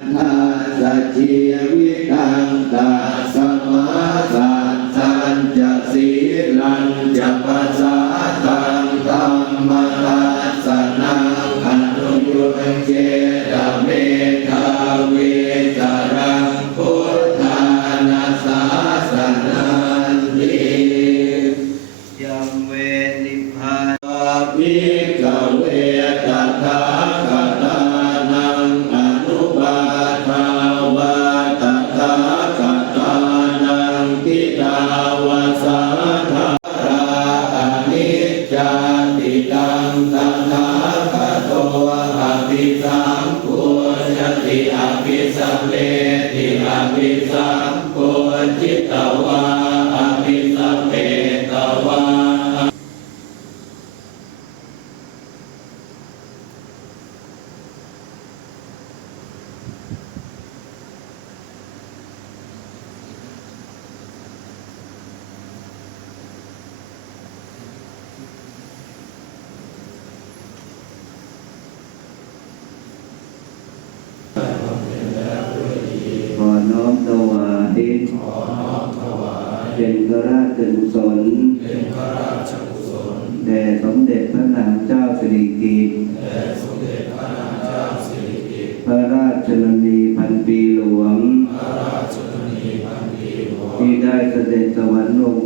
ทัสสะชีวิตังตัสสมาสันตันจะสีลังจะปัสสะตังธัมมทัสสะนังอนุยุตเจตเมธาวิจารังพุทธานาสาสนันติยัมเวนิพพานิกเวตถาคตานังอนุบาทาวาตถาคตานังทิตาวาสาธาราอนิจจาติตังตถาคโตอภิสัมพุชติอภิสัมเมติอภิสัมพุจิตวาอภิสัมเมตวาขอน้อมถวายเป็นพระราชกุศลแด่สมเด็จพระนางเจ้าสิริกิติ์พระราชชนนีพันปีหลวงที่ได้เสด็จสวรรค